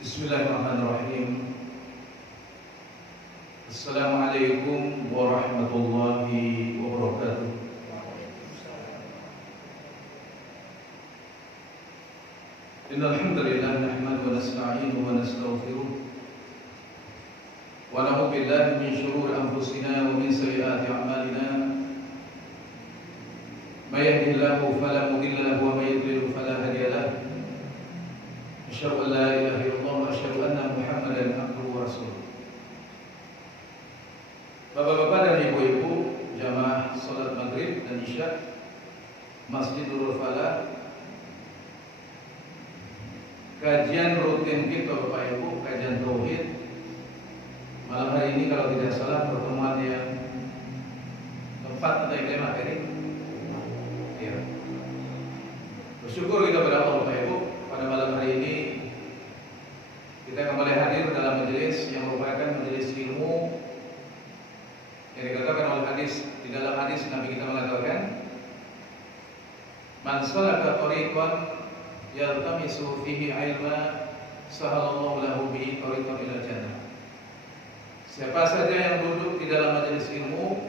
Bismillahirrahmanirrahim. Assalamualaikum warahmatullahi wabarakatuh. Innal hamdalillah nahmaduhu wa nasta'inuhu wa nastaghfiruh wa na'udzu billahi min shururi anfusina wa min sayyiati a'malina. May yahdihillahu fala mudilla lahu wa may yudlil fala hadiya lahu. Asyhadu an la ilaha illallah wa asyhadu anna Muhammadan abduhu wa rasuluh. Bapak-bapak dan ibu-ibu jamaah salat maghrib dan isya Masjidul Falah, kajian rutin kita Bapak Ibu, kajian tauhid. Malam hari ini kalau tidak salah pertemuan yang keempat atau yang kelima kali. Ya. Bersyukur kita kepada Allah Bapak Ibu, pada malam hari ini kita kembali hadir dalam majelis yang merupakan majelis ilmu yang dikatakan oleh hadis, di dalam hadis Nabi kita mengatakan, man salaka tariqan yaltamisu fihi ilma sahalallahu lahu bihi tariqan ilal jannah. Siapa saja yang duduk di dalam majelis ilmu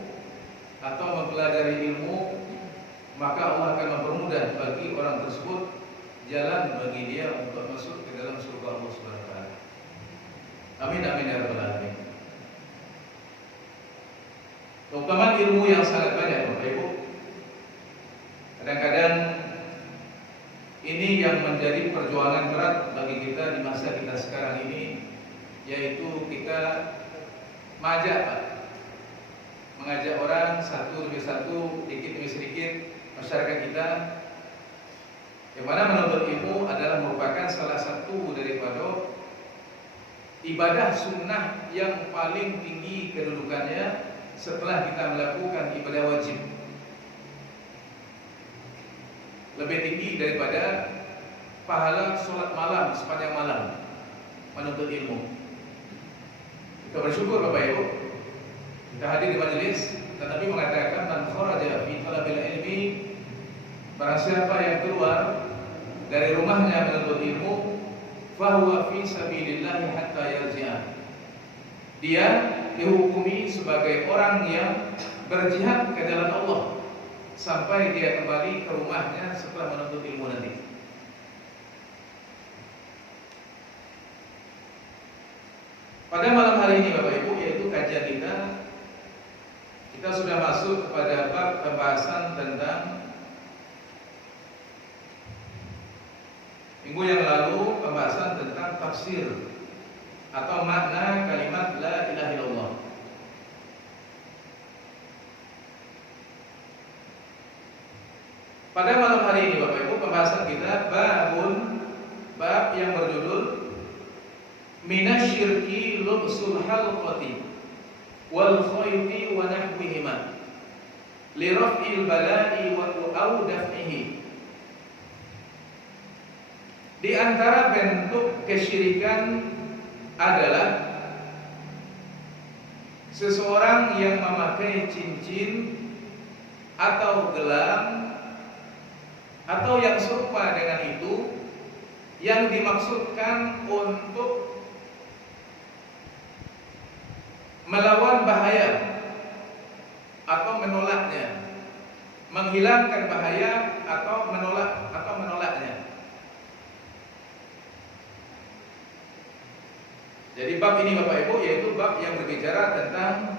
atau mempelajari ilmu, maka Allah akan mempermudah bagi orang tersebut jalan bagi dia untuk masuk ke dalam surga Allah Subhanahu wa taala. Amin amin ya rabbal alamin. Keutamaan ilmu yang sangat banyak Bapak Ibu. Kadang-kadang ini yang menjadi perjuangan berat bagi kita di masa kita sekarang ini, yaitu kita mengajak orang satu demi satu, sedikit demi sedikit masyarakat kita, yang mana menuntut ilmu adalah merupakan salah satu daripada ibadah sunnah yang paling tinggi kedudukannya setelah kita melakukan ibadah wajib. Lebih tinggi daripada pahala sholat malam sepanjang malam menuntut ilmu. Kita bersyukur Bapak Ibu, kita hadir di majelis dan Nabi mengatakan, man kharaja fi talabil ilmi, barang siapa yang keluar dari rumahnya menuntut ilmu, fahuwa fi sabilillah hatta yarji'a. Dia dihukumi sebagai orang yang berjihad ke jalan Allah sampai dia kembali ke rumahnya setelah menuntut ilmu nanti. Pada malam hari ini Bapak Ibu, yaitu kajian kita sudah masuk kepada bab pembahasan tentang minggu yang lalu, pembahasan tentang tafsir atau makna kalimat la ilaha illallah. Pada malam hari ini Bapak Ibu, pembahasan kita bab yang berjudul minasyirki lubsul halqati wal khayti wa nahwihima li raf'il bala'i wa daf'ihi. Di antara bentuk kesyirikan adalah seseorang yang memakai cincin atau gelang atau yang serupa dengan itu, yang dimaksudkan untuk melawan bahaya atau menolaknya, menghilangkan bahaya atau menolaknya. Jadi bab ini Bapak Ibu, yaitu bab yang berbicara tentang,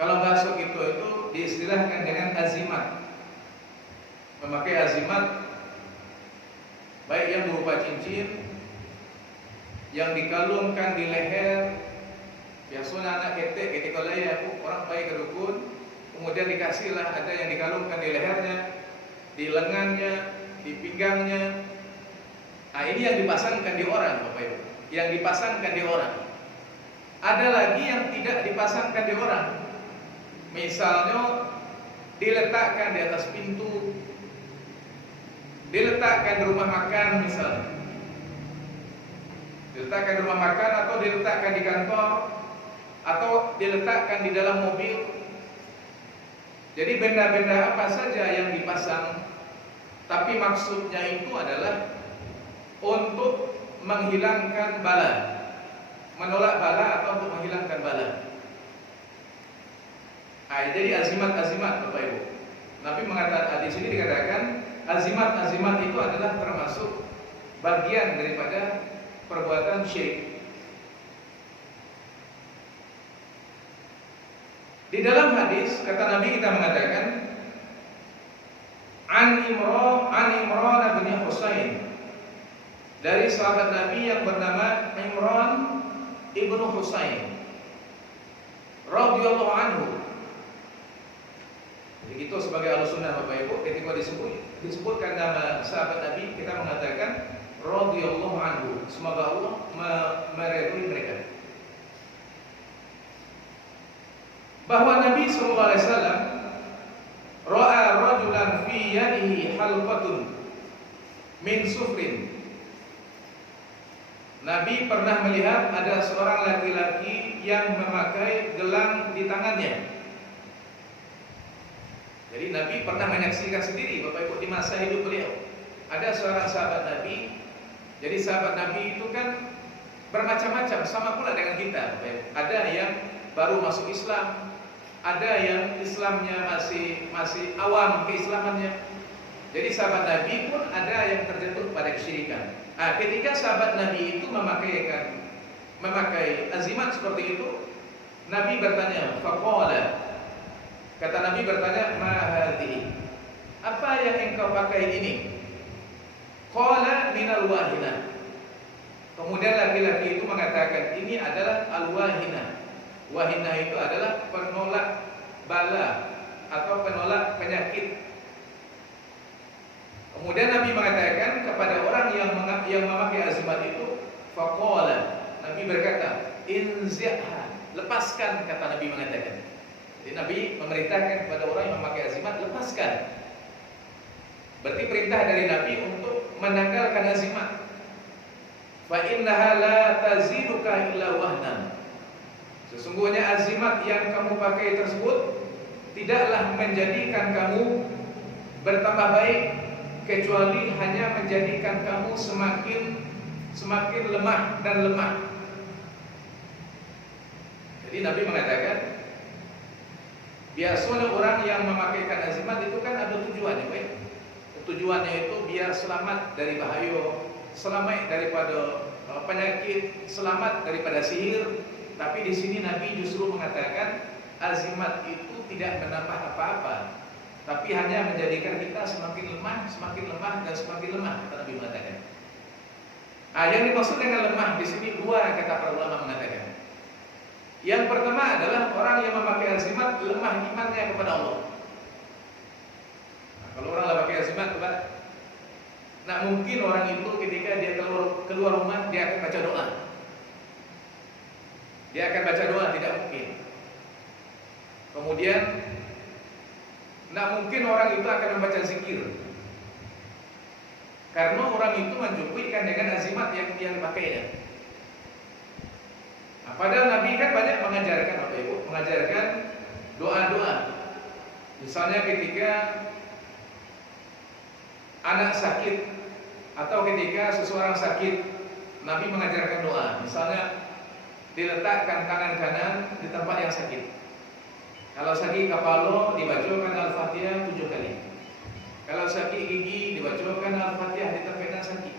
kalau bahasa kita itu diistilahkan dengan azimat. Memakai azimat, baik yang berupa cincin yang dikalungkan di leher. Biasanya anak ketek ketika layak orang baik ke dukun, kemudian dikasihlah ada yang dikalungkan di lehernya, di lengannya, di pinggangnya. Nah ini yang dipasangkan di orang Bapak Ibu, yang dipasangkan di orang. Ada lagi yang tidak dipasangkan di orang. Misalnya diletakkan di atas pintu, diletakkan di rumah makan misalnya, diletakkan di rumah makan atau diletakkan di kantor atau diletakkan di dalam mobil. Jadi benda-benda apa saja yang dipasang, tapi maksudnya itu adalah untuk menghilangkan bala, menolak bala atau untuk menghilangkan bala. Jadi azimat-azimat Bapak Ibu. Nabi mengatakan di sini dikatakan azimat-azimat itu adalah termasuk bagian daripada perbuatan syirik. Di dalam hadis kata Nabi kita mengatakan An Imran bin Husain, dari sahabat Nabi yang bernama Imran ibnu Husain radhiyallahu anhu. Jadi itu sebagai Ahlussunnah Bapak Ibu, ketika disebutkan nama sahabat Nabi kita mengatakan radhiyallahu anhu, semoga Allah meridhai mereka. Bahwa Nabi sallallahu alaihi wasallam ra'a rajulan fi yadihi halqatun min sufrin. Nabi pernah melihat ada seorang laki-laki yang memakai gelang di tangannya. Jadi Nabi pernah menyaksikan sendiri Bapak Ibu di masa hidup beliau. Ada seorang sahabat Nabi. Jadi sahabat Nabi itu kan bermacam-macam, sama pula dengan kita Bapak Ibu. Ada yang baru masuk Islam, ada yang Islamnya masih awam keislamannya. Jadi sahabat Nabi pun ada yang terjatuh pada kesyirikan. Ketika sahabat Nabi itu memakai azimat seperti itu, Nabi bertanya, faqala, kata Nabi bertanya, ma hadhihi, apa yang engkau pakai ini? Qala minal wahina. Kemudian laki-laki itu mengatakan, ini adalah al-wahina. Wahina itu adalah penolak bala atau penolak penyakit. Kemudian Nabi mengatakan kepada orang yang memakai azimat itu, faqala, Nabi berkata, inzi'ha, lepaskan, kata Nabi mengatakan. Jadi Nabi memerintahkan kepada orang yang memakai azimat, lepaskan. Berarti perintah dari Nabi untuk menanggalkan azimat. Fa innaha la taziduka illa wahnan. Sesungguhnya azimat yang kamu pakai tersebut tidaklah menjadikan kamu bertambah baik, kecuali hanya menjadikan kamu semakin lemah dan lemah. Jadi Nabi mengatakan, biasanya orang yang memakaikan azimat itu kan ada tujuannya, baik. Tujuannya itu biar selamat dari bahaya, selamat daripada penyakit, selamat daripada sihir. Tapi di sini Nabi justru mengatakan azimat itu tidak menambah apa-apa, tapi hanya menjadikan kita semakin lemah dan semakin lemah, kata Nabi mengatakan. Yang dimaksud dengan lemah di sini dua, kata para ulama mengatakan. Yang pertama adalah orang yang memakai azimat lemah imannya kepada Allah. Kalau orang pakai azimat, mungkin orang itu ketika dia keluar rumah dia akan baca doa. Dia akan baca doa, tidak mungkin. Kemudian mungkin orang itu akan membaca zikir. Karena orang itu mencukupikan dengan azimat yang dipakainya. Padahal Nabi kan banyak mengajarkan Bapak Ibu, mengajarkan doa-doa. Misalnya ketika anak sakit atau ketika seseorang sakit, Nabi mengajarkan doa. Misalnya diletakkan tangan kanan di tempat yang sakit. Kalau sakit kepala dibacakan Al-Fatihah 7 kali. Kalau sakit gigi dibacakan Al-Fatihah di tempat yang sakit.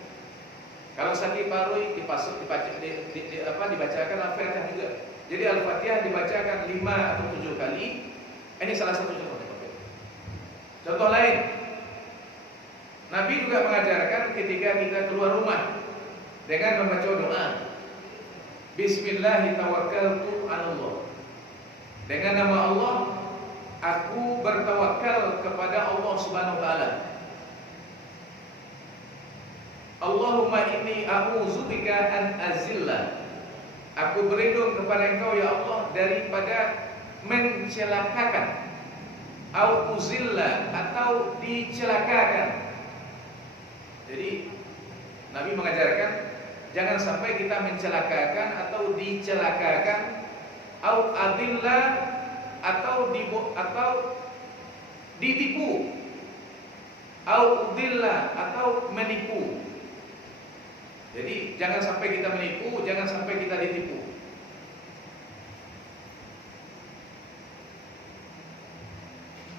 Kalau sakit paru dibacakan Al-Fatihah juga. Jadi Al-Fatihah dibacakan 5 atau 7 kali. Ini salah satu contoh. Contoh lain, Nabi juga mengajarkan ketika kita keluar rumah dengan membaca doa, Bismillahirrahmanirrahim. Dengan nama Allah, aku bertawakal kepada Allah Subhanahu wa taala. Allahumma inni a'udzubika an azilla. Aku berlindung kepada Engkau ya Allah daripada mencelakakan, au uzilla, atau dicelakakan. Jadi Nabi mengajarkan jangan sampai kita mencelakakan atau dicelakakan, au adilla, atau ditipu, au udilla, atau menipu. Jadi jangan sampai kita menipu, jangan sampai kita ditipu.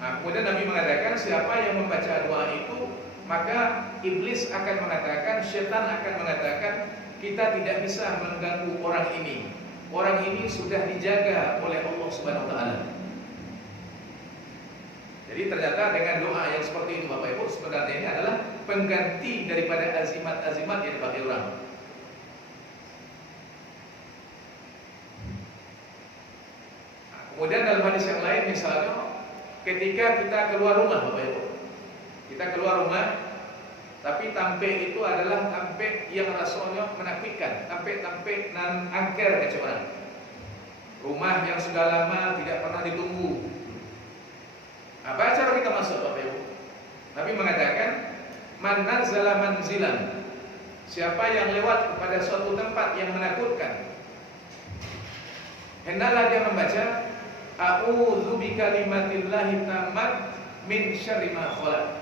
Nah, kemudian Nabi mengatakan siapa yang membaca doa itu, maka iblis akan mengatakan, syaitan akan mengatakan, kita tidak bisa mengganggu orang ini. Orang ini sudah dijaga oleh Allah Subhanahu wa taala. Jadi ternyata dengan doa yang seperti itu Bapak Ibu, sebenarnya ini adalah pengganti daripada azimat-azimat yang dipakai orang. Nah, kemudian dalam hadis yang lain misalnya, ketika kita keluar rumah Bapak Ibu, kita keluar rumah, tapi tampe itu adalah tampe yang rasanya menakutkan, tampe nan angker kecil orang. Rumah yang sudah lama tidak pernah ditunggu. Apa cara kita masuk Bapak Ibu? Nabi mengatakan, man nazala manzilan, siapa yang lewat kepada suatu tempat yang menakutkan, hendaklah dia membaca a'udzu bikalimatillahi tammat min syarri ma khalaq.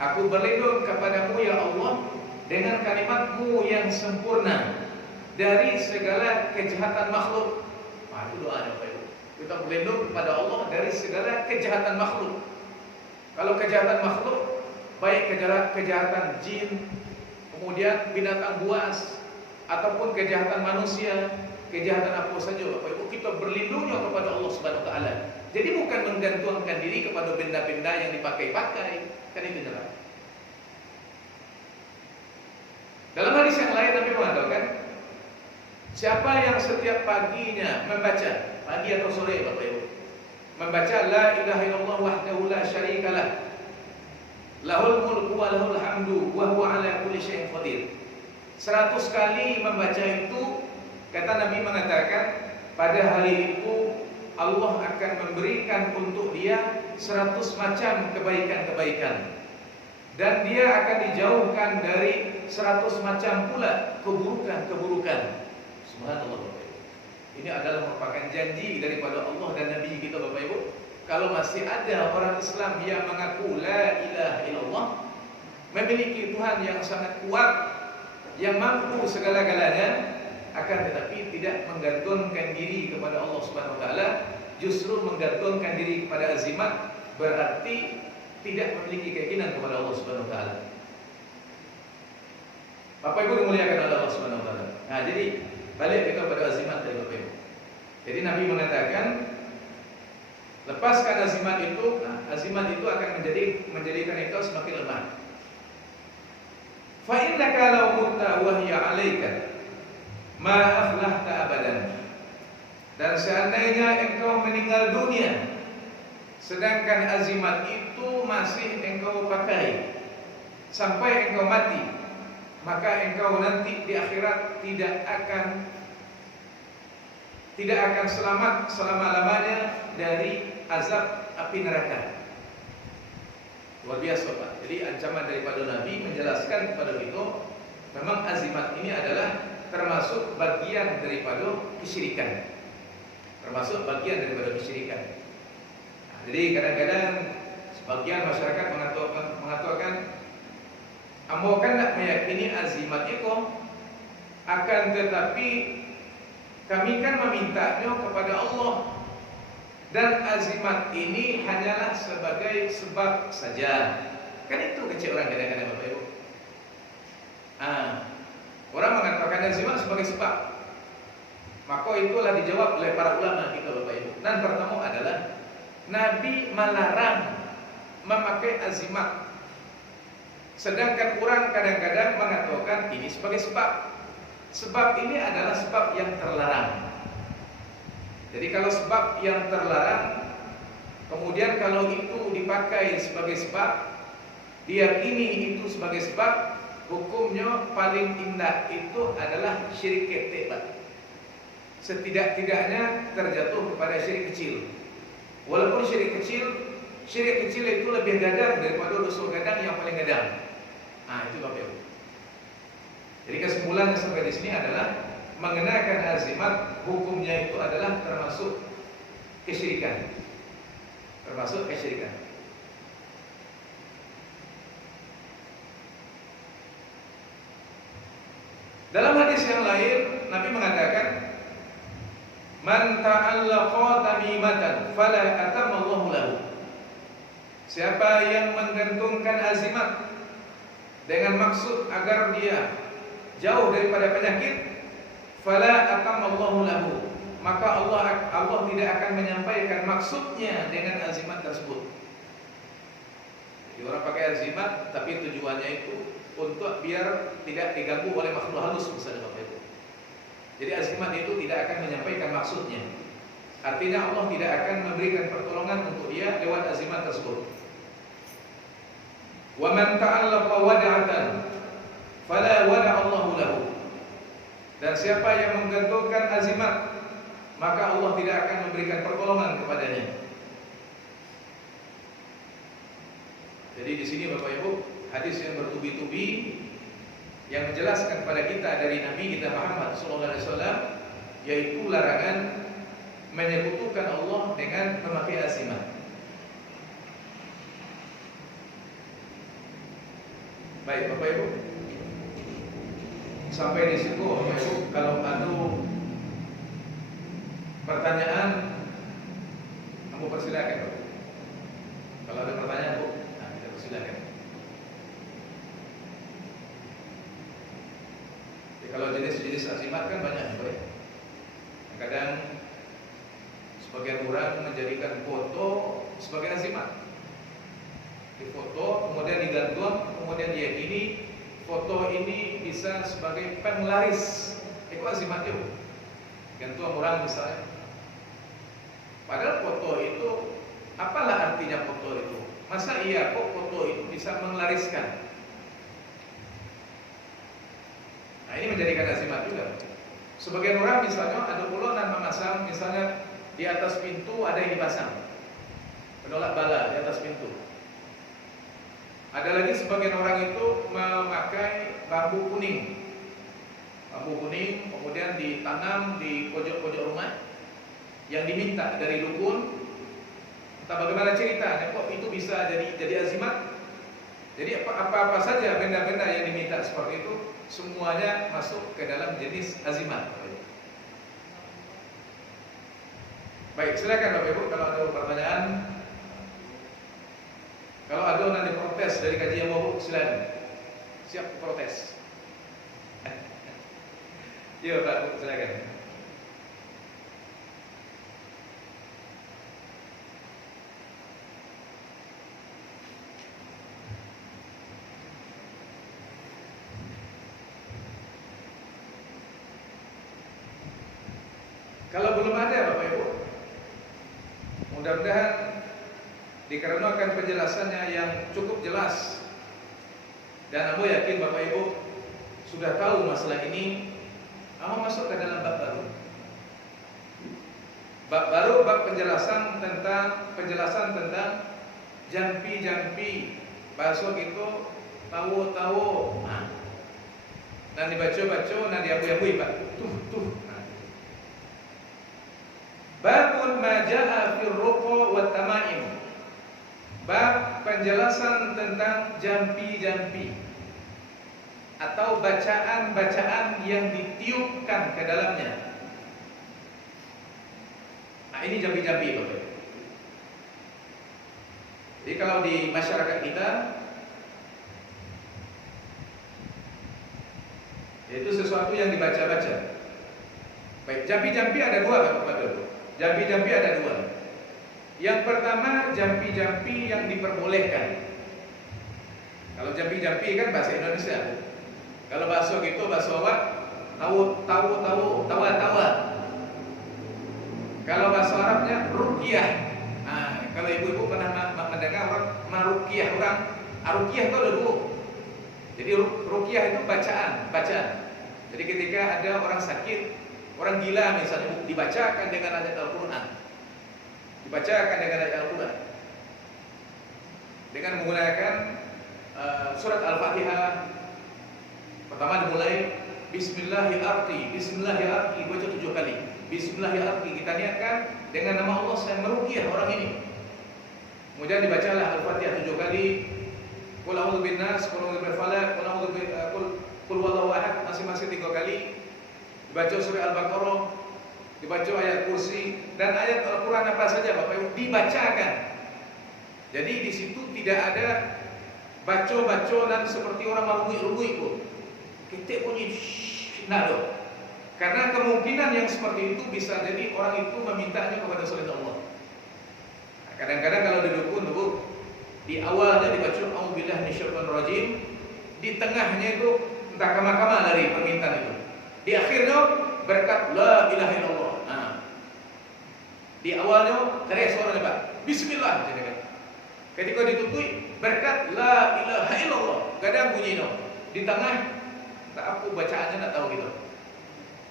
Aku berlindung kepadamu ya Allah dengan kalimat-Mu yang sempurna dari segala kejahatan makhluk. Nah, itu doanya Bapak Ibu. Kita berlindung kepada Allah dari segala kejahatan makhluk. Kalau kejahatan makhluk, baik kejahatan jin, kemudian binatang buas, ataupun kejahatan manusia, kejahatan apa saja Bapak Ibu, kita berlindungnya kepada Allah Subhanahu wa taala. Jadi bukan menggantungkan diri kepada benda-benda yang dipakai-pakai, kan itu jelas. Dalam hadis yang lain Nabi mengatakan, siapa yang setiap paginya membaca, pagi atau sore Bapak Ibu, membaca la ilaha illallah wahdahu la syarikalah, lahul mulku wa lahul hamdu wa huwa ala kulli syai'in qadir. 100 kali membaca itu, kata Nabi mengatakan, pada hari itu Allah akan memberikan untuk dia 100 macam kebaikan-kebaikan, dan dia akan dijauhkan dari 100 macam pula keburukan-keburukan. Subhanallah Bapak Ibu. Ini adalah merupakan janji daripada Allah dan Nabi kita Bapak Ibu. Kalau masih ada orang Islam yang mengaku la ilaha illallah, memiliki Tuhan yang sangat kuat, yang mampu segala-galanya, akan tetapi tidak menggantungkan diri kepada Allah Subhanahu wa taala, justru menggantungkan diri kepada azimat, berarti tidak memiliki keyakinan kepada Allah Subhanahu wa taala. Bapak Ibu dimuliakan oleh Allah Subhanahu wa taala. Nah, jadi balik kita pada azimat dari Bapak Ibu. Jadi Nabi mengatakan, lepaskan azimat itu, nah, azimat itu akan menjadikan itu semakin lemah. Fa innaka law mutta wa hiya 'alaika ma aflahta abadan. Dan seandainya engkau meninggal dunia sedangkan azimat itu masih engkau pakai sampai engkau mati, maka engkau nanti di akhirat tidak akan selamat selama-lamanya dari azab api neraka. Luar biasa Pak. Jadi ancaman daripada Nabi menjelaskan kepada kita, memang azimat ini adalah termasuk bagian daripada kesyirikan. Termasuk bagian daripada kesyirikan. Nah, jadi kadang-kadang sebagian masyarakat mengatakan ambo kan nak meyakini azimat itu, akan tetapi kami kan memintanya kepada Allah, dan azimat ini hanyalah sebagai sebab saja. Kan itu kecil orang kadang-kadang Bapak Ibu. Orang mengatakan azimat sebagai sebab, maka itulah dijawab oleh para ulama kita Bapak Ibu. Dan pertama adalah Nabi melarang memakai azimat, sedangkan orang kadang-kadang mengatakan ini sebagai sebab. Sebab ini adalah sebab yang terlarang. Jadi kalau sebab yang terlarang, kemudian kalau itu dipakai sebagai sebab, diyakini itu sebagai sebab, hukumnya paling indah itu adalah syirik ketek, Pak. Setidak-tidaknya terjatuh kepada syirik kecil. Walaupun syirik kecil itu lebih gadang daripada dosa gadang yang paling gadang. Nah, itu Bapak Ibu. Jadi kesimpulannya sampai di sini adalah mengenakan azimat, hukumnya itu adalah termasuk kesyirikan. Termasuk kesyirikan. Dalam hadis yang lain Nabi mengatakan, "Man ta'allaqa tamimatan fala atamallahu lahu." Siapa yang menggantungkan azimat dengan maksud agar dia jauh daripada penyakit, fala atamallahu lahu, maka Allah tidak akan menyampaikan maksudnya dengan azimat tersebut. Jadi orang pakai azimat tapi tujuannya itu untuk biar tidak diganggu oleh makhluk halus misalnya Bapak Ibu. Jadi azimat itu tidak akan menyampaikan maksudnya. Artinya Allah tidak akan memberikan pertolongan untuk dia lewat azimat tersebut. Wa man ta'allaqa wada'atan fala wada'allahu lahu. Dan siapa yang menggantungkan azimat, maka Allah tidak akan memberikan pertolongan kepadanya. Jadi di sini Bapak Ibu, hadis yang bertubi-tubi yang menjelaskan kepada kita dari Nabi kita Muhammad SAW, yaitu larangan menyekutukan Allah dengan memakai azimat. Baik Bapak Ibu, sampai di situ Bapak Ibu, kalau ada pertanyaan, kamu persilakan Bapak. Kalau ada pertanyaan Bu, kita persilakan. Ya, kalau jenis-jenis azimat kan banyak Bapak. Kadang sebagian orang menjadikan foto sebagai azimat. Difoto, kemudian digantung, kemudian diyakini foto ini bisa sebagai penglaris. Itu azimatnya Bu. Gantung orang misalnya. Padahal foto itu, apalah artinya foto itu? Masa iya kok foto itu bisa menglariskan? Nah ini menjadikan azimat juga. Sebagian orang misalnya ada puluhan memasang, misalnya di atas pintu ada yang dipasang penolak bala di atas pintu. Ada lagi sebagian orang itu memakai bambu kuning. Bambu kuning kemudian ditanam di pojok-pojok rumah yang diminta dari dukun. Entah bagaimana ceritanya kok itu bisa jadi azimat. Jadi apa-apa saja benda-benda yang diminta seperti itu semuanya masuk ke dalam jenis azimat. Baik, silakan Bapak Ibu kalau ada pertanyaan. Kalau ada nanti protes dari kajian Bapak, silakan. Siap protes. Iya Pak, silakan. Kalau belum ada Bapak Ibu, mudah-mudahan dikarenakan penjelasannya yang cukup jelas, dan aku yakin Bapak Ibu sudah tahu masalah ini, aku masuk ke dalam bab baru. Bab baru, bab penjelasan tentang jampi-jampi. Bahasa itu tahu-tahu. Nah, dan dibaca-baca, dan diabu-abui Pak. Tuh. Babun ma jaa fil ruqa wat tamaim. Bab penjelasan tentang jampi-jampi atau bacaan-bacaan yang ditiupkan ke dalamnya. Nah, ini jampi-jampi Bapak. Jadi kalau di masyarakat kita itu sesuatu yang dibaca-baca. Baik, jampi-jampi ada dua Bapak. Jampi-jampi ada dua. Yang pertama jampi-jampi yang diperbolehkan. Kalau jampi-jampi kan bahasa Indonesia. Kalau bahasa gitu bahasa awak tawa. Kalau bahasa Arabnya ruqyah. Nah, kalau ibu-ibu pernah mendengar orang maruqyah, orang aruqyah itu ada dua. Jadi ruqyah itu bacaan. Jadi ketika ada orang sakit, orang gila misalnya, dibacakan dengan ayat Al-Quran. Dengan menggunakan surat Al-Fatihah. Pertama dimulai Bismillahirrahmanirrahim, baca 7 kali. Bismillahirrahmanirrahim, kita niatkan dengan nama Allah saya meruqyah orang ini. Kemudian dibacalah Al-Fatihah 7 kali. Qul a'udzu binnas, qul a'udzu bil falaq, qul huwallahu ahad. masing-masing 3 kali, dibaca surah Al-Baqarah, dibaca ayat kursi dan ayat Al-Quran apa saja Bapak Ibu dibacakan. Jadi di situ tidak ada baca-bacolan seperti orang marungui-rungui pun. Kita bunyi nado. Karena kemungkinan yang seperti itu bisa jadi orang itu memintanya kepada selain Allah. Nah, kadang-kadang kalau di dukun tuh, di awalnya dibaca A'udzubillahi minasyaitonirrajim, di tengahnya itu entah kama-kama dari permintaan itu. Di akhirnya berkat la ilaha illallah. Nah, di awalnya dari suaranya Pak, bismillah jadi kan. Ketika ditutui berkat la ilaha illallah, kadang bunyi no. Di tengah tak aku bacaannya tak tahu gitu.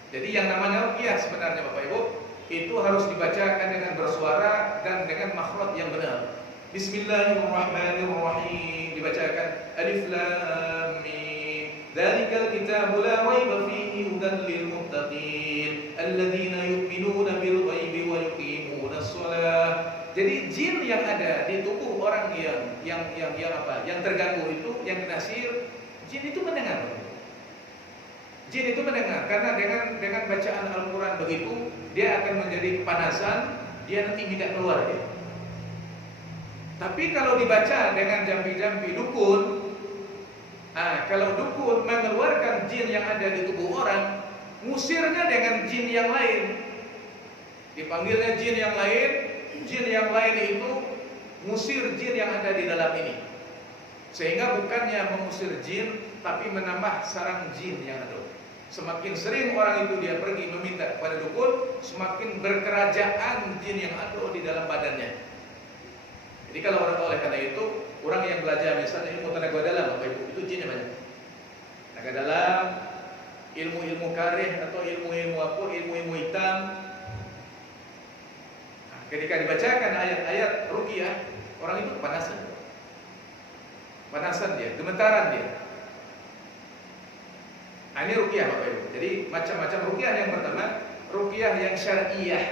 Jadi yang namanya ruqyah sebenarnya Bapak Ibu itu harus dibacakan dengan bersuara dan dengan makhraj yang benar. Bismillahirrahmanirrahim dibacakan alif lam mim. Dzalikal kitabu la raiba fihi hudan lil muttaqin alladzina yu'minuna bil ghaibi wa yuqimunas shalah. Jadi jin yang ada di tubuh orang yang terganggu itu, yang kena sihir, jin itu mendengar. Jin itu mendengar karena dengan bacaan Al-Quran begitu dia akan menjadi kepanasan, dia nanti tidak keluar dia. Tapi kalau dibaca dengan jampi-jampi dukun, kalau dukun mengeluarkan jin yang ada di tubuh orang, ngusirnya dengan jin yang lain. Dipanggilnya jin yang lain itu ngusir jin yang ada di dalam ini. Sehingga bukannya mengusir jin, tapi menambah sarang jin yang ada. Semakin sering orang itu dia pergi meminta kepada dukun, semakin berkerajaan jin yang ada di dalam badannya. Jadi kalau oleh karena itu, orang yang belajar misalnya ilmu tenaga dalam, Bapak Ibu, itu jinnya banyak. Tenaga dalam, ilmu-ilmu karih atau ilmu-ilmu hitam. Nah, ketika dibacakan ayat-ayat ruqyah, orang itu kepanasan. Panasan dia, gemetaran dia. Nah, ini ruqyah Bapak Ibu. Jadi macam-macam ruqyah. Yang pertama, ruqyah yang syar'iyah,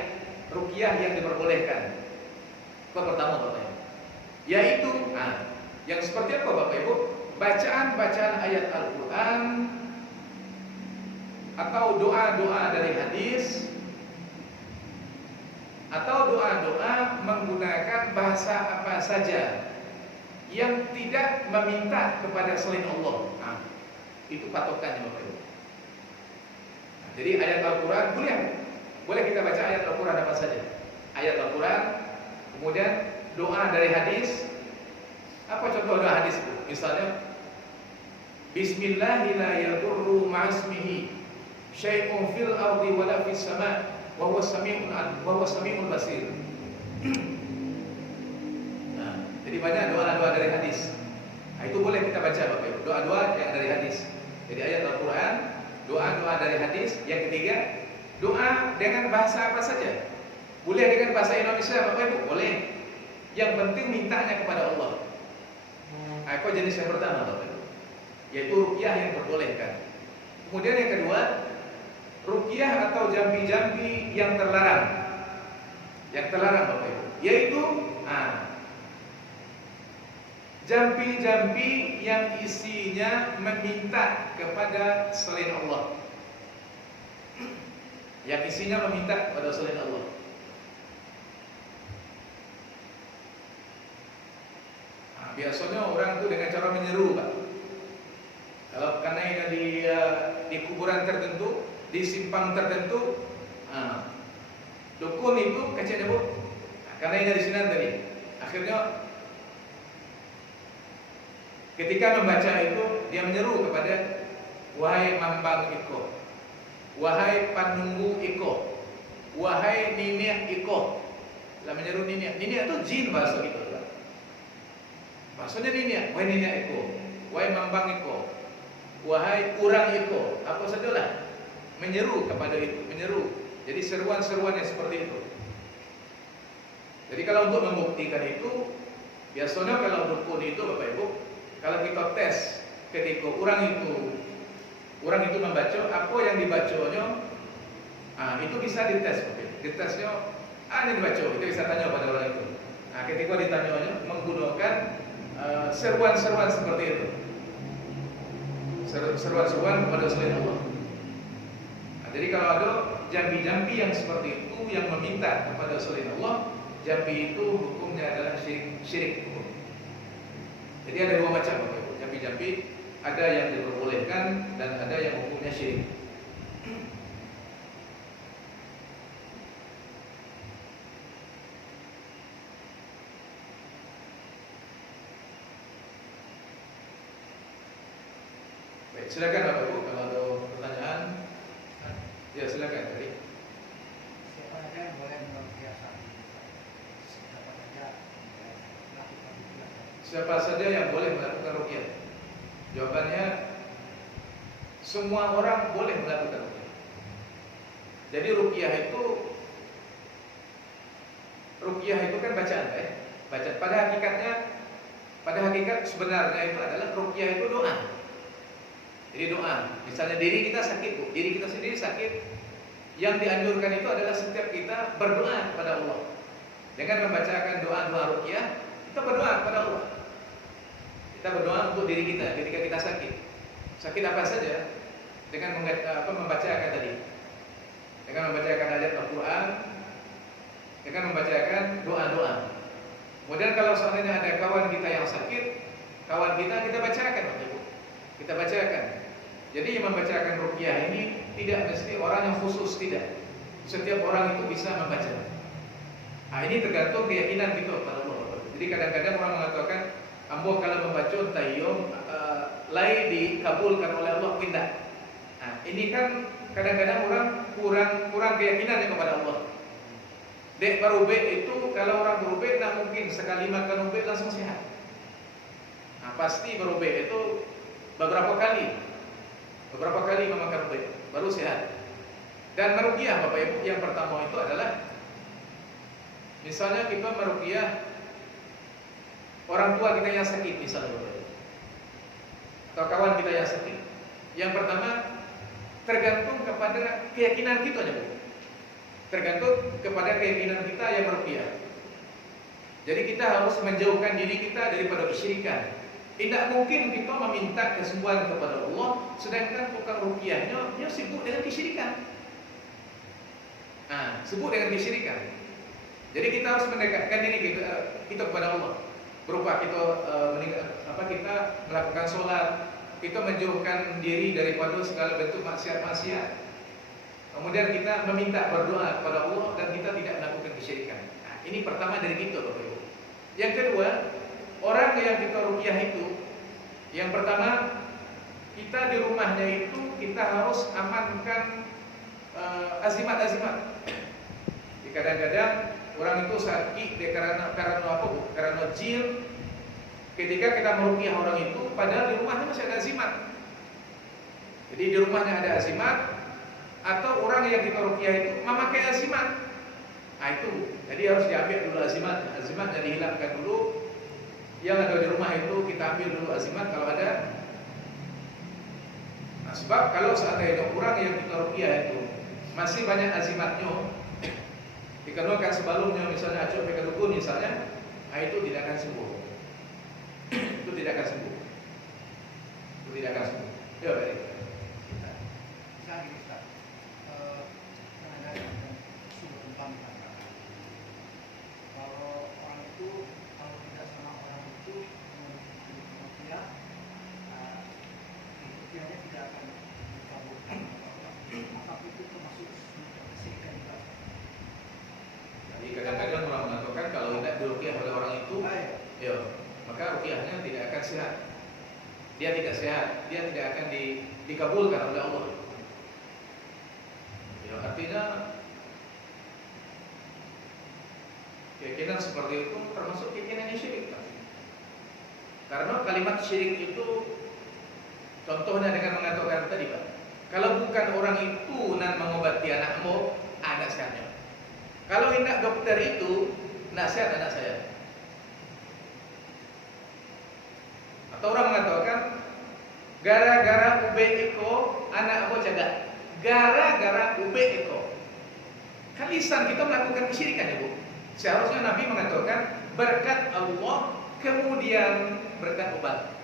ruqyah yang diperbolehkan. Itu pertama Bapak Ibu. Yaitu, yang seperti apa Bapak Ibu? Bacaan-bacaan ayat Al-Quran atau doa-doa dari hadis atau doa-doa menggunakan bahasa apa saja yang tidak meminta kepada selain Allah. Itu patokannya Bapak Ibu. Jadi ayat Al-Quran boleh kita baca ayat Al-Quran apa saja. Ayat Al-Quran, kemudian doa dari hadis. Apa contoh doa hadis itu? Misalnya Bismillahi la yadurru ma'asmihi syai'un fil ardi wala fis sama' wa huwa samiul basir. Nah, jadi banyak doa-doa dari hadis. Nah, itu boleh kita baca Bapak Ibu. Doa-doa yang dari hadis. Jadi ayat Al-Quran, doa-doa dari hadis. Yang ketiga, doa dengan bahasa apa saja. Boleh dengan bahasa Indonesia Bapak Ibu? Boleh. Yang penting mintanya kepada Allah. Itu jenis yang pertama Bapak Ibu, yaitu ruqyah yang diperbolehkan. Kemudian yang kedua, ruqyah atau jampi-jampi yang terlarang. Yang terlarang Bapak Ibu, yaitu jampi-jampi yang isinya meminta kepada selain Allah. Yang isinya meminta kepada selain Allah. Biasanya orang itu dengan cara menyeru Pak. Kalau karena di kuburan tertentu, di simpang tertentu, dukun itu kecil Bu. Karena di sini tadi, akhirnya ketika membaca itu dia menyeru kepada wahai Mambang Iko, wahai Panunggu Iko, wahai Niniak Iko. Lah menyeru Niniak. Niniak itu jin bahasa gitu. Maksudnya Niniak, wahai Niniak Iko, wahai Mambang Iko, wahai Urang Iko, apa sajalah. Menyeru kepada itu, menyeru. Jadi seruan-seruannya seperti itu. Jadi kalau untuk membuktikan itu, biasanya kalau dukun itu Bapak Ibu, kalau kita tes ketika orang itu membaca apa yang dibacanya, itu bisa dites, ditesnya, ini dibaca, itu bisa tanya pada orang itu. Nah, ketika ditanya menggunakan seruan-seruan seperti itu, seruan-seruan kepada selain Allah. Nah, jadi kalau ada jambi-jambi yang seperti itu yang meminta kepada selain Allah, jambi itu hukumnya adalah syirik. Jadi ada dua macam jambi-jambi, ada yang diperbolehkan dan ada yang hukumnya syirik. Baik, silakan Bapak Ibu kalau ada pertanyaan. Ya, silakan tadi. Siapa saja yang boleh meruqyah sapi? Siapa saja melakukan ruqyah? Siapa saja yang boleh melakukan ruqyah? Jawabannya semua orang boleh melakukan ruqyah. Jadi ruqyah itu kan bacaan, Bacaan. Pada hakikat sebenarnya itu adalah ruqyah itu doa. Jadi doa. Misalnya diri kita sakit, Bu. Diri kita sendiri sakit. Yang dianjurkan itu adalah setiap kita berdoa kepada Allah. Dengan membacakan doa-doa ruqyah, kita berdoa kepada Allah. Kita berdoa untuk diri kita ketika kita sakit. Sakit apa saja? Dengan membacakan tadi. Dengan membacakan ayat Al-Quran, dengan membacakan doa-doa. Kemudian kalau seandainya ada kawan kita yang sakit, kawan kita bacakan, Bapak Ibu. Kita bacakan. Jadi yang membacakan ruqyah ini tidak mesti orang yang khusus, tidak. Setiap orang itu bisa membaca. Nah, ini tergantung keyakinan kita kepada Allah. Jadi kadang-kadang orang mengatakan, ambo kalau membaca tayyum lai dikabulkan oleh Allah tidak. Nah, ini kan kadang-kadang orang kurang keyakinannya kepada Allah. Dek berubah itu kalau orang berubah tidak mungkin sekali makan ubah langsung sehat. Nah, pasti berubah itu beberapa kali memakan ubah baru sehat. Dan meruqyah Bapak Ibu yang pertama itu adalah misalnya kita meruqyah orang tua kita yang sakit misalnya Bapak Ibu, atau kawan kita yang sakit. Yang pertama tergantung kepada keyakinan kita aja, Bu. Tergantung kepada keyakinan kita yang meruqyah. Jadi kita harus menjauhkan diri kita daripada kesyirikan. Tidak mungkin kita meminta kesembuhan kepada Allah sedangkan tukang ruqyahnya dia sibuk dengan kesyirikan. Nah, sibuk dengan kesyirikan. Jadi kita harus mendekatkan diri kita kepada Allah. Berupa kita kita melakukan sholat, kita menjauhkan diri daripada segala bentuk maksiat-maksiat. Kemudian kita meminta berdoa kepada Allah dan kita tidak melakukan kesyirikan. Nah, ini pertama dari kita, Bapak Ibu. Yang kedua, orang yang kita ruqyah itu, yang pertama kita di rumahnya itu kita harus amankan azimat-azimat. Kadang-kadang orang itu sakit karena apa, Bu? Karena jin. Ketika kita meruqyah orang itu, padahal di rumahnya masih ada azimat. Jadi di rumahnya ada azimat, atau orang yang kita ruqyah itu memakai azimat. Nah itu, jadi harus diambil dulu azimatnya dihilangkan dulu. Yang ada di rumah itu kita ambil dulu azimat kalau ada. Nah, sebab kalau seandainya orang yang kita ruqyah itu masih banyak azimatnya, dikeluarkan sebelumnya misalnya acuk pakai dukun misalnya, nah itu tidak akan sembuh. Itu tidak akan sembuh. Ya baik. Kadang-kadang orang mengatakan kalau tidak diruqyah oleh orang itu, ya, maka ruqyahnya tidak akan sehat. Dia tidak sehat, dia tidak akan dikabulkan oleh Allah. Ya, artinya keyakinan seperti itu termasuk keyakinan yang syirik. Karena kalimat syirik itu contohnya dengan mengatakan tadi, Pak, kalau bukan orang itu yang mengobati anakmu, anak sehatnya. Kalau hendak dokter itu, nak sehat anak saya. Atau orang mengatakan, gara-gara ube iko, anak aku jaga. Gara-gara ube iko. Kan lisan kita melakukan kesyirikan ya, Bu. Seharusnya Nabi mengatakan, berkat Allah, kemudian berkat obat.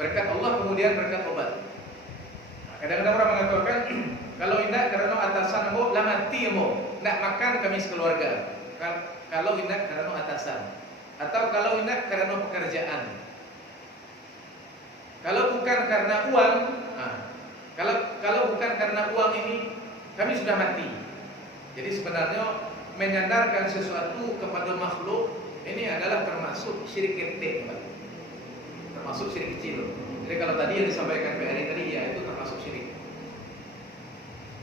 berkat Allah kemudian berkat obat. Nah, kadang-kadang orang mengatakan kalau indah karena atasan mo lah mati mo, nak makan kami sekeluarga. Kalau indah karena atasan, atau kalau indah karena pekerjaan. Kalau bukan karena uang, kalau bukan karena uang ini kami sudah mati. Jadi sebenarnya menyandarkan sesuatu kepada makhluk ini adalah termasuk syirik kecil, termasuk syirik kecil. Jadi kalau tadi yang disampaikan Pak Eri tadi ya itu termasuk syirik.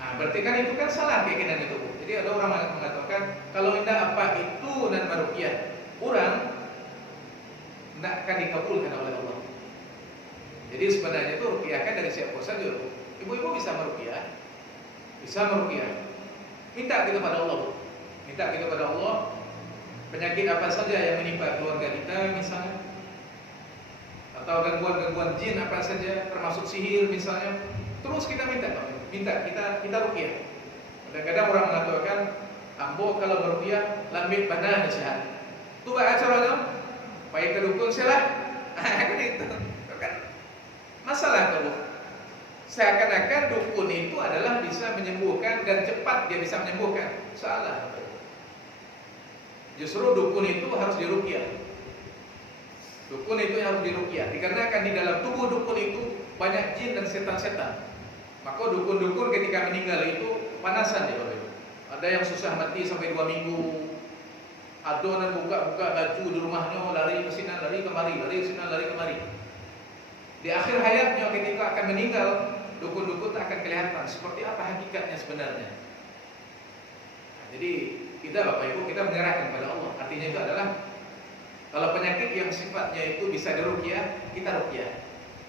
Nah, berarti kan itu kan salah keyakinan itu. Jadi ada orang mengatakan kalau indah apa itu dan maruqyah, orang tidak akan dikabulkan oleh Allah. Jadi sebenarnya itu ruqyah kan dari siapa saja. Ibu-ibu bisa meruqyah, minta kita pada Allah, minta kita pada Allah penyakit apa saja yang menimpa keluarga kita misalnya, atau gangguan-gangguan jin apa saja termasuk sihir misalnya, terus kita minta kita ruqyah. Kadang-kadang orang mengatakan ambo kalau meruqyah lambit badan sehat. Tu acaranya baik ke dukun salah. Kan itu kan masalah kalau seakan-akan dukun itu adalah bisa menyembuhkan dan cepat dia bisa menyembuhkan. Salah. Justru dukun itu harus diruqyah. Dukun itu harus diruqyah dikarenakan di dalam tubuh dukun itu banyak jin dan setan-setan. Maka dukun-dukun ketika meninggal itu panasan ya Bapak Ibu. Ada yang susah mati sampai 2 minggu. Adonan buka-buka baju di rumahnya, lari ke sini, lari kemari, lari ke sini, lari kemari. Di akhir hayatnya ketika akan meninggal, dukun-dukun akan kelihatan seperti apa hakikatnya sebenarnya. Nah, jadi kita Bapak Ibu kita menyerahkan kepada Allah. Artinya itu adalah kalau penyakit yang sifatnya itu bisa diruqyah, kita ruqyah.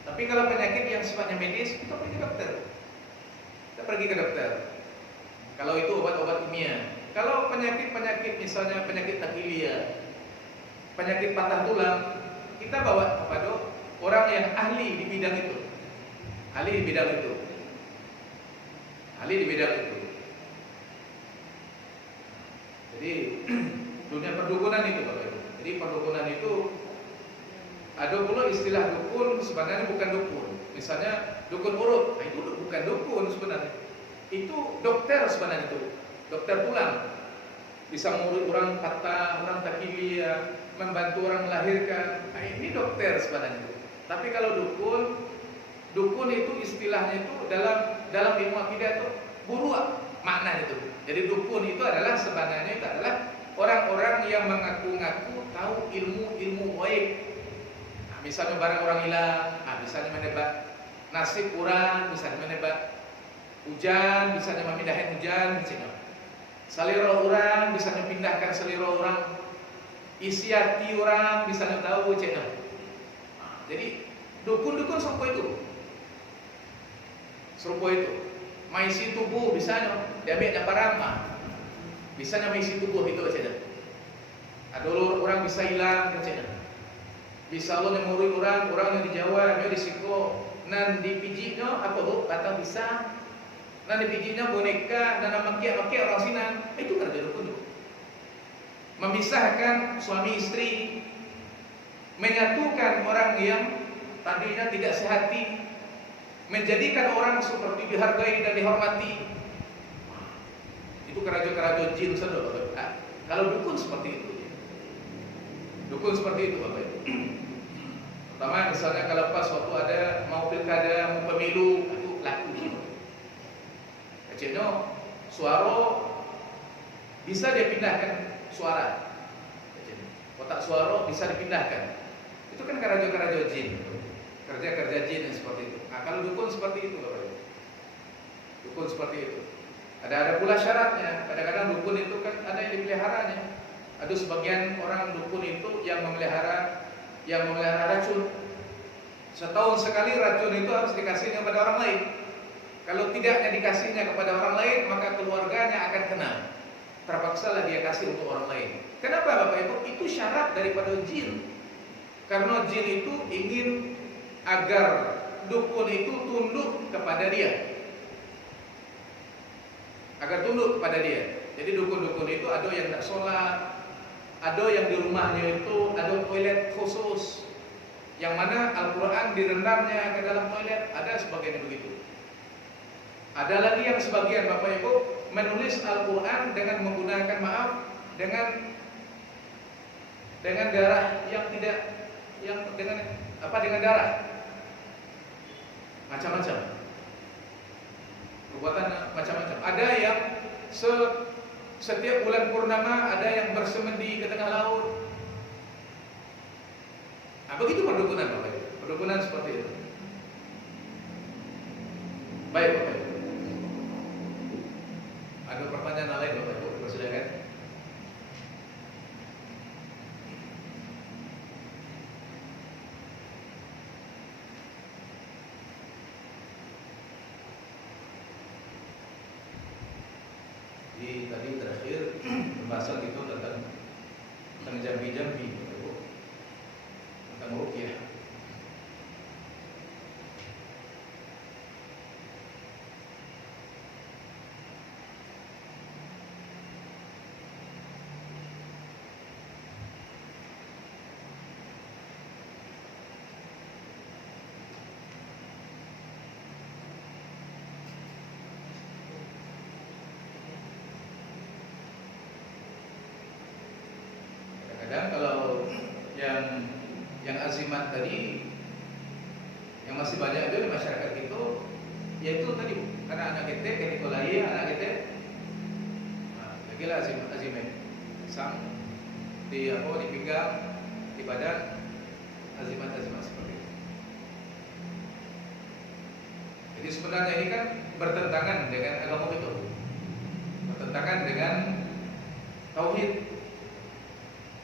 Tapi kalau penyakit yang sifatnya medis, kita pergi ke dokter. Kita pergi ke dokter. Kalau itu obat-obat kimia. Kalau penyakit-penyakit misalnya penyakit takilia, penyakit patah tulang, kita bawa kepada orang yang ahli di bidang itu. Ahli di bidang itu. Ahli di bidang itu. Jadi dunia perdukunan itu Bapak Ibu. Jadi perdukunan itu ada pula istilah dukun sebenarnya bukan dukun. Misalnya dukun urut, nah itu bukan dukun sebenarnya. Itu dokter sebenarnya itu. Dokter tulang. Bisa mengurut orang patah, orang takilia, membantu orang melahirkan. Nah, ini dokter sebenarnya itu. Tapi kalau dukun itu istilahnya itu dalam ilmu akidah itu buruak makna itu. Jadi dukun itu adalah sebenarnya itu adalah orang-orang yang mengaku-ngaku tahu ilmu gaib. Nah, misalnya barang orang hilang, misalnya menebak nasib orang, misalnya menebak hujan, misalnya memindahkan hujan, misalnya selera orang, misalnya pindahkan selera orang, isi hati orang, misalnya tahu, misalnya. Nah, jadi dukun-dukun serupa itu, maisi tubuh misalnya, diambil barang, misalnya maisi tubuh itu saja. Ada orang bisa hilang, misalnya. Bisa Allah yang ngurui orang yang di Jawa, yang di Siko, nan dipijinya apa bu, atau bisa, nan dipijinya boneka, dan makia orang Sinan, itu kerja dukun. Memisahkan suami istri, menyatukan orang yang tadinya tidak sehati, menjadikan orang seperti dihargai dan dihormati. Itu kerajo-kerajo jin saja Bapak. Kalau dukun seperti itu. Dukun seperti itu Bapak Ibu. Pertama misalnya kalau pas waktu ada mau pilkada, mau pemilu, itu laku. Kecilnya suara bisa dia pindahkan suara. Kotak suara bisa dipindahkan. Itu kan kerajo-kerajo jin. Kerja-kerja jin yang seperti itu. Nah, kalau dukun seperti itu Bapak Ibu. Dukun seperti itu. Ada pula syaratnya. Kadang-kadang dukun itu kan ada yang dipeliharanya. Ada sebagian orang dukun itu yang memelihara racun. Setahun sekali racun itu harus dikasihnya kepada orang lain. Kalau tidaknya dikasihnya kepada orang lain, maka keluarganya akan kena. Terpaksalah dia kasih untuk orang lain. Kenapa Bapak Ibu? Itu syarat daripada jin. Karena jin itu ingin agar dukun itu tunduk kepada dia. Agar tunduk kepada dia. Jadi dukun-dukun itu ada yang tidak sholat, ada yang di rumahnya itu ada toilet khusus. yang mana Al-Quran direndamnya ke dalam toilet, ada sebagian begitu. Ada lagi yang sebagian Bapak Ibu menulis Al-Quran dengan menggunakan dengan darah yang tidak dengan darah macam-macam, perbuatan macam-macam. Ada yang setiap bulan purnama ada yang bersemedi ke tengah laut. Nah, begitu perdukunan Bapak Ibu. Perdukunan seperti itu. Baik Bapak Ibu. Ada pertanyaan lain Bapak Ibu, persilakan. Jadi tadi terakhir pembahasan itu tentang jambi-jambi, tentang ruqyah. Kadang kalau yang azimat tadi, yang masih banyak ada di masyarakat itu, yaitu tadi karena anak kita ketika lahir anak kita, lagi lah azimat, sang di pinggang, di badan, azimat seperti itu. Jadi sebenarnya ini kan bertentangan dengan agama itu, bertentangan dengan tauhid.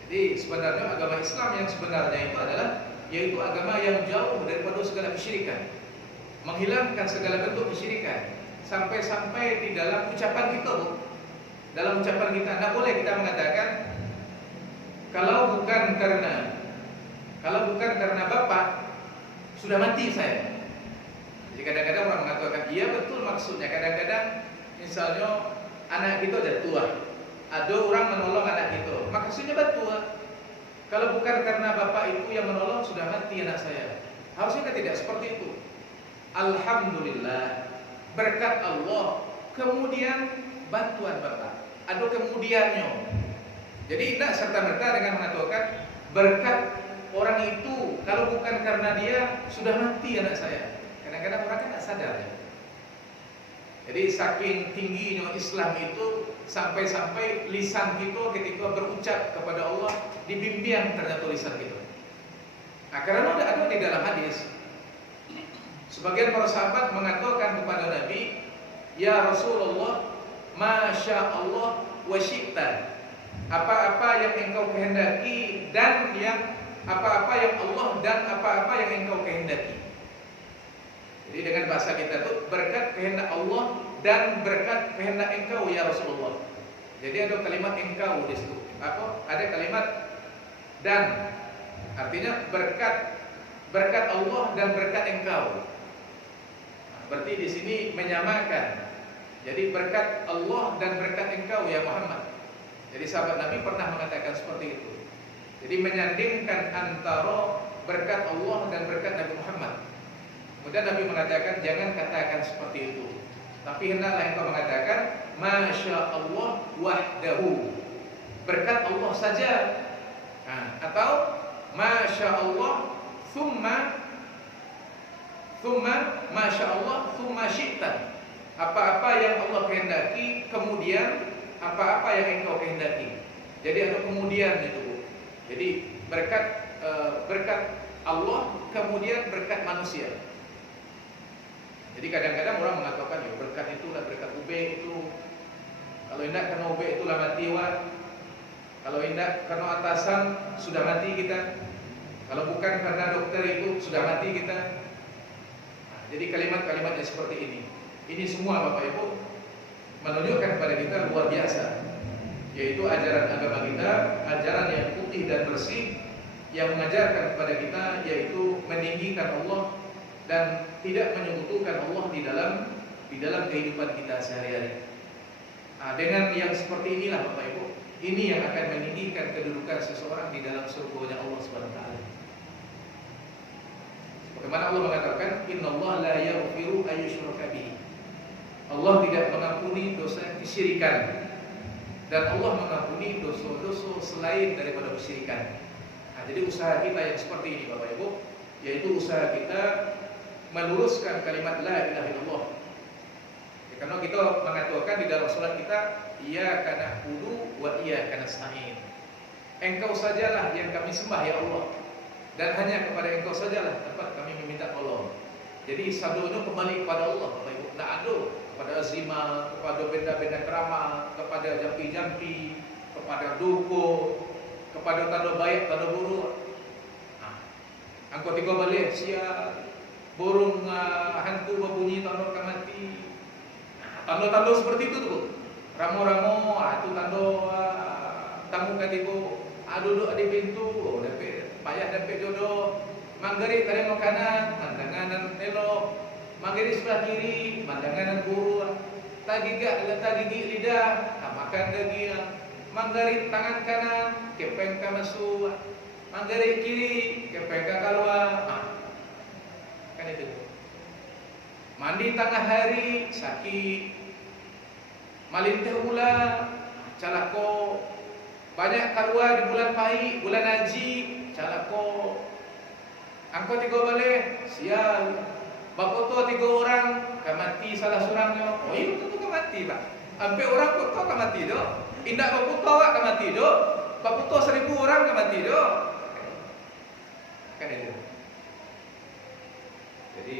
Jadi sebenarnya agama Islam yang sebenarnya itu adalah yaitu agama yang jauh daripada segala kesyirikan, menghilangkan segala bentuk kesyirikan, sampai-sampai di dalam ucapan kita, Bu. Dalam ucapan kita tidak boleh kita mengatakan kalau bukan karena Bapak sudah mati saya. Jadi kadang-kadang orang mengatakan iya betul maksudnya. Kadang-kadang misalnya anak kita sudah tua, ada orang menolong anak itu, maksudnya betul. Kalau bukan karena Bapak itu yang menolong, sudah mati anak saya. Harusnya kan tidak seperti itu. Alhamdulillah, berkat Allah, kemudian bantuan Bapak. Ada kemudiannya. Jadi tidak serta-merta dengan mengatakan berkat orang itu, kalau bukan karena dia, sudah mati anak saya. Kadang-kadang orang kan tidak sadar ya. Jadi saking tingginya Islam itu sampai-sampai lisan kita ketika berucap kepada Allah dibimbing ternyata lisan kita. Nah, karena ada di dalam hadis, sebagian para sahabat mengatakan kepada Nabi, ya Rasulullah, masya Allah wa syi'ta, apa-apa yang engkau kehendaki dan yang apa-apa yang Allah dan apa-apa yang engkau kehendaki. Jadi dengan bahasa kita itu berkat kehendak Allah dan berkat kehendak engkau ya Rasulullah. Jadi ada kalimat engkau di situ. Ada kalimat dan, artinya berkat Allah dan berkat engkau. Berarti di sini menyamakan. Jadi berkat Allah dan berkat engkau ya Muhammad. Jadi sahabat Nabi pernah mengatakan seperti itu. Jadi menyandingkan antara berkat Allah dan berkat Nabi Muhammad. Kemudian Nabi mengatakan jangan katakan seperti itu, tapi hendaklah engkau mengatakan masya Allah wahdahu, berkat Allah saja. Atau masya Allah thumma masya Allah thumma syi'ta, apa-apa yang Allah kehendaki kemudian apa-apa yang engkau kehendaki. Jadi ada kemudian itu. Jadi berkat Allah kemudian berkat manusia. Jadi kadang-kadang orang mengatakan ya berkat itulah berkat UB itu. Kalau tidak karena UB itulah mati wah. Kalau tidak karena atasan sudah mati kita. Kalau bukan karena dokter itu sudah mati kita. Nah, jadi kalimat-kalimatnya seperti ini. Ini semua Bapak Ibu menunjukkan kepada kita luar biasa, yaitu ajaran agama kita, ajaran yang putih dan bersih, yang mengajarkan kepada kita yaitu meninggikan Allah dan tidak menyekutukan Allah di dalam kehidupan kita sehari-hari. Dengan yang seperti inilah Bapak Ibu, ini yang akan meninggikan kedudukan seseorang di dalam surga Allah Subhanahu wa taala. Kemana Allah mengatakan innallaha la yaghfiru ayyushraka bihi. Allah tidak mengampuni dosa kesyirikan dan Allah mengampuni dosa-dosa selain daripada kesyirikan. Nah, jadi usaha kita yang seperti ini Bapak Ibu, yaitu usaha kita meluruskan kalimat la ilaha illallah. Ya, karena kita mengatakan di dalam salat kita iyyaka na'budu wa iyyaka nasta'in. Engkau sajalah yang kami sembah ya Allah, dan hanya kepada Engkau sajalah dapat kami meminta tolong. Jadi sadonya kembali kepada Allah Bapak Ibu. Tidak ada kepada azimah, kepada benda-benda keramat, kepada jampi-jampi, kepada duko, kepada tanda baik, tanda buruk. Nah, angkau tiga balik siap burung hantu berbunyi tanda kamati. Nah, tanda-tanda seperti itu tuh. Ramo-ramo, itu tanda tamu katiku. Duduk di pintu, dapat payah dapat jodoh. Manggari tadi makanan, mandangan elok. Manggari sebelah kiri, mandangan buruk. Tak gigi lidah, makan daging. Manggari tangan kanan, kepeng ka masuk. Manggari kiri, kepeng ka keluar. Kan itu. Mandi tengah hari, sakit. Malinteh ulah, calako. Banyak keluar di bulan pahit, bulan haji, calako. Angkau tiga balik, sial. Bapak tua 3 orang, kamati salah seorangnya. Oh iya tentu kamati pak. Sampai orang kok tua kamati do. Indak bapak tua awak kamati do. Bapak tua 1000 orang kamati do. Kan itu. Jadi,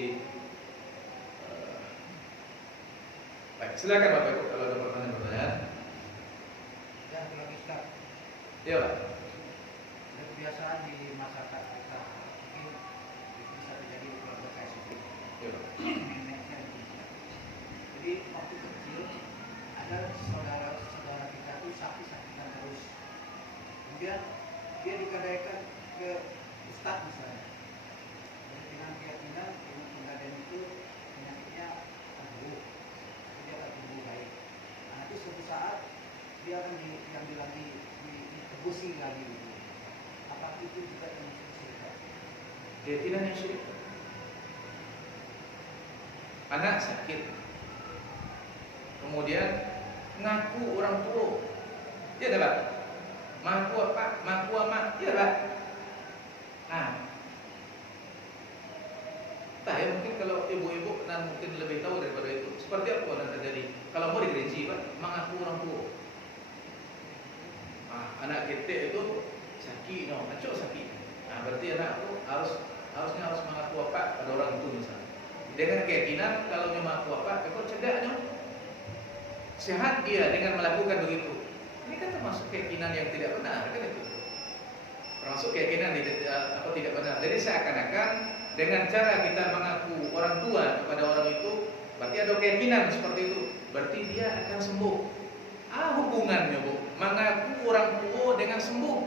baik silakan Bapak Ibu kalau ada pertanyaan. Ya, lagi Ustaz. Iya Pak. Ada kebiasaan di masyarakat kita mungkin bisa terjadi keluarga kayak seperti itu. Iya Pak. Neneknya bisa. Jadi waktu kecil ada saudara kita itu sakit-sakitan terus. Kemudian dia digadaikan ke ustadz misalnya. Dengan keyakinan dengan penggadaian itu penyakitnya akan sembuh, dia akan sembuh baik. Nah, nanti suatu saat dia akan diambil lagi, ditebusi lagi. Apakah itu juga yang disebutkan? Keyakinan yang syirik. Anak sakit, kemudian ngaku orang tua, ya adalah ngaku apa, ngaku amat, ya adalah. Nah, tak ya mungkin kalau ibu-ibu dan mungkin lebih tahu daripada itu. Seperti apa yang terjadi? Kalau mau digereji, Pak, mengaku orang tua. Nah, anak kita itu sakit, no, acok sakit. Nah, berarti anak itu harusnya mengaku apa pada orang itu misalnya. Dengan keyakinan kalau dia mengaku apa, itu cegahnya sehat dia dengan melakukan begitu. Ini kan termasuk keyakinan yang tidak benar, kan itu. Termasuk keyakinan tidak benar. Jadi seakan-akan dengan cara kita mengaku orang tua kepada orang itu, berarti ada keyakinan seperti itu. Berarti dia akan sembuh. Hubungannya Bu, mengaku orang tua dengan sembuh.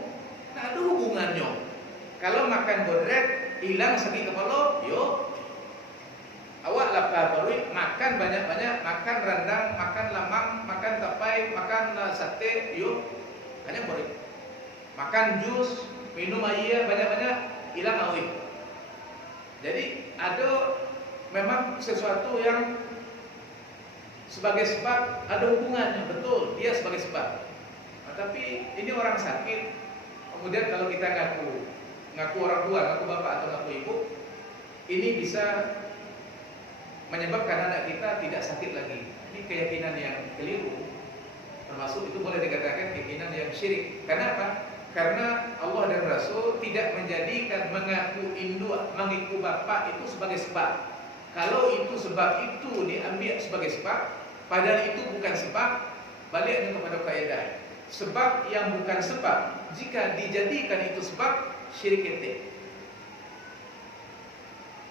Nah, ada hubungannya. Kalau makan bodret, hilang sakit kepala, yuk. Awak lapar baru, makan banyak-banyak, makan rendang, makan lamang, makan tapai, makan sate, yuk. Hanya boleh. Makan jus, minum air banyak-banyak, hilang awik. Jadi ada memang sesuatu yang sebagai sebab ada hubungannya, betul, dia sebagai sebab. Nah, tapi ini orang sakit, kemudian kalau kita ngaku orang tua, ngaku bapak atau ngaku ibu, ini bisa menyebabkan anak kita tidak sakit lagi. Ini keyakinan yang keliru. Termasuk itu boleh dikatakan keyakinan yang syirik. Karena apa? Karena Allah dan Rasul tidak menjadikan mengaku induk, mengiku bapak itu sebagai sebab. Kalau itu sebab itu diambil sebagai sebab, padahal itu bukan sebab, baliknya kepada kaidah. Sebab yang bukan sebab, jika dijadikan itu sebab, syirik itu.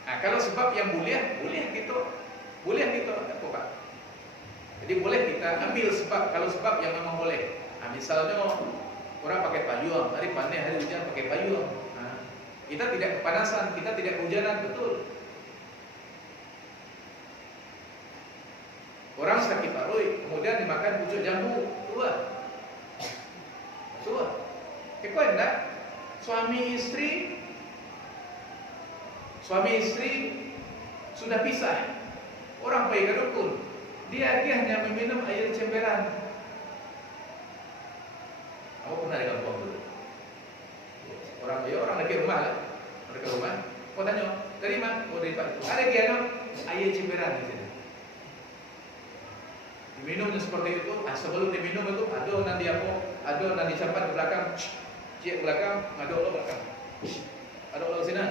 Nah, kalau sebab yang boleh gitu, apa Pak? Jadi boleh kita ambil sebab, kalau sebab yang memang boleh. Nah, misalnya orang pakai payung, hari panen, hari hujan pakai payung. Nah, kita tidak kepanasan, kita tidak kehujanan, betul. Orang sakit paroi, kemudian dimakan pucuk jambu, keluar. Kau enggak? Suami istri Suami istri sudah pisah, orang pergi ke dukun, dia hanya meminum air cemberan. Aku pernah di kampung dulu. Orang lagi rumah lah, mereka rumah. Kau tanya, dari mana? Oh dari Pak itu. Ada kiano air cemberan di sini. Diminumnya seperti itu. Sebelum diminum itu ada nanti apa? Ada nanti campak ke belakang, cik belakang, ada Allah belakang. Ada Allah sini,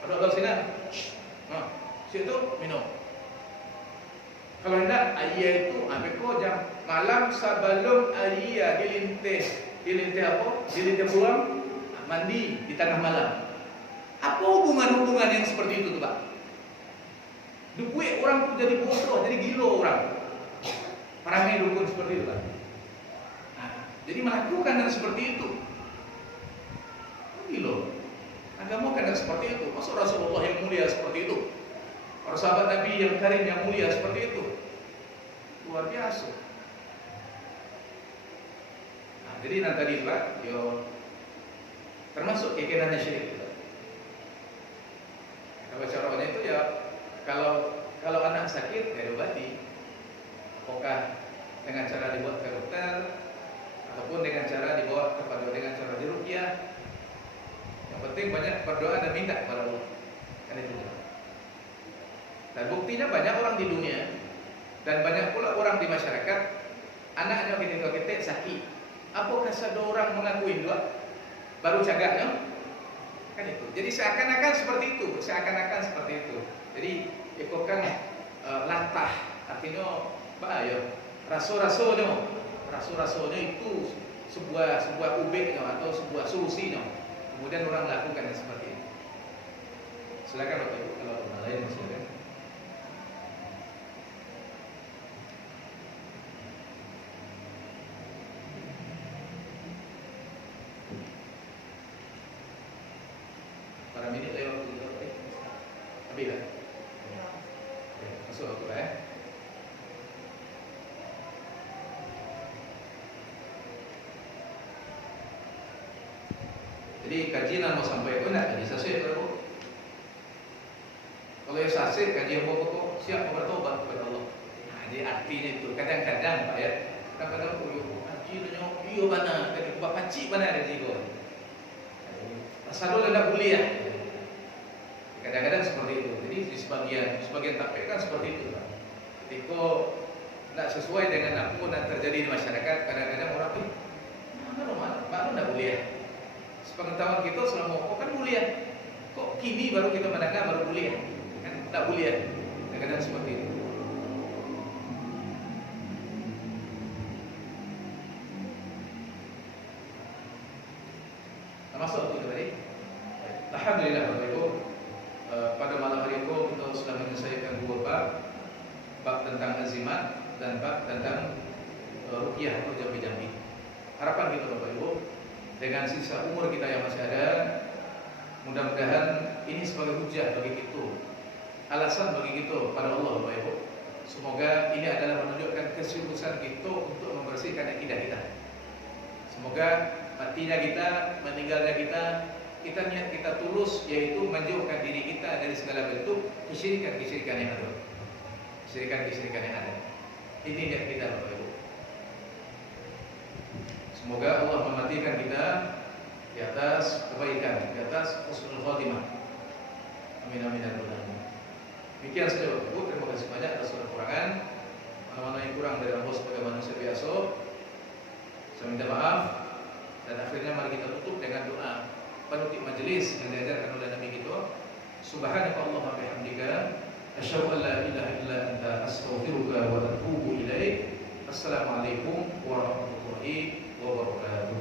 ada Allah sini. Nah, situ minum. Kalau hendak air itu ambil kau jam malam sebelum air dilintih apa? Dilintih pulang mandi di tengah malam. Apa hubungan yang seperti itu tuh Pak? Duit orang tuh jadi bodoh, jadi gila orang. Perangai dukun seperti itu Pak. Nah, jadi melakukan yang seperti itu. Gila. Agama kan seperti itu. Masa Rasulullah yang mulia seperti itu? Para sahabat Nabi yang karim yang mulia seperti itu. Luar biasa. Nah, jadi nanti tadi Pak, termasuk keyakinan syirik. Kalau caranya itu ya kalau anak sakit ya diobati. Apakah dengan cara dibuat ke dokter ataupun dengan cara dibawa kepada dengan cara diruqyah. Yang penting banyak berdoa dan minta kepada Allah. Kan itu. Dan buktinya banyak orang di dunia dan banyak pula orang di masyarakat anaknya ketika sakit. Apakah ada orang mengakui doa baru cagaknya? Kan itu. Jadi seakan-akan seperti itu, Jadi ikokan latah, artinya bahaya. Rasul-rasulnya itu sebuah ubeknya atau sebuah solusinya. Kemudian orang lakukan yang seperti itu. Silakan Bapak Ibu kalau orang lain silakan. Para minit lewat dulu, habis lah. Masuk aku lah. Jadi kajian mau sampai itu nak jadi sasih terus. Kalau yang sasih kajian mau pokok siap bertobat kepada Allah. Nah, jadi artinya itu kadang-kadang Pak ya, kadang-kadang kajiannya iya mana, tadi buat pacik mana ada jiwa. Asal ada kuliah. Kadang-kadang seperti itu. Jadi di sebagian takbir kan seperti itu Pak. Ketika tidak sesuai dengan apa yang terjadi di masyarakat, kadang-kadang orang ini baru tidak kuliah. Pengetahuan kita selama kan kuliah. Kok kini baru kita mendengar baru kuliah? Kan tak kuliah. Kadang-kadang seperti itu. Termasuk itu tadi. Alhamdulillah Bapak Ibu. Pada malam hari itu kita sudah menyelesaikan 2 bab tentang azimat dan bab tentang ruqyah atau jambi-jambi. Harapan kita Bapak Ibu, dengan sisa umur kita yang masih ada, mudah-mudahan ini sebagai hujah bagi kita, alasan bagi kita pada Allah Bapak Ibu. Semoga ini adalah menunjukkan keseriusan kita untuk membersihkan akidah kita. Semoga matinya kita, meninggalnya kita niat kita tulus, yaitu menjauhkan diri kita dari segala bentuk kesyirikan-kesyirikan yang ada. Kesyirikan-kesyirikan yang ada. Ini niat kita Bapak Ibu. Semoga Allah mematikan kita di atas kebaikan, di atas husnul khotimah. Amin amin ya rabbal alamin. Demikian saja Bapak Ibu, terima kasih banyak atas kekurangan. Mana-mana yang kurang dari Allah sebagai manusia biasa, saya minta maaf. Dan akhirnya mari kita tutup dengan doa penutup majelis yang diajarkan oleh Nabi kita. Subhanakallahumma wa bihamdika asyhadu an la ilaha illa anta astaghfiruka wa atubu ilaik. Assalamualaikum warahmatullahi wabarakatuh.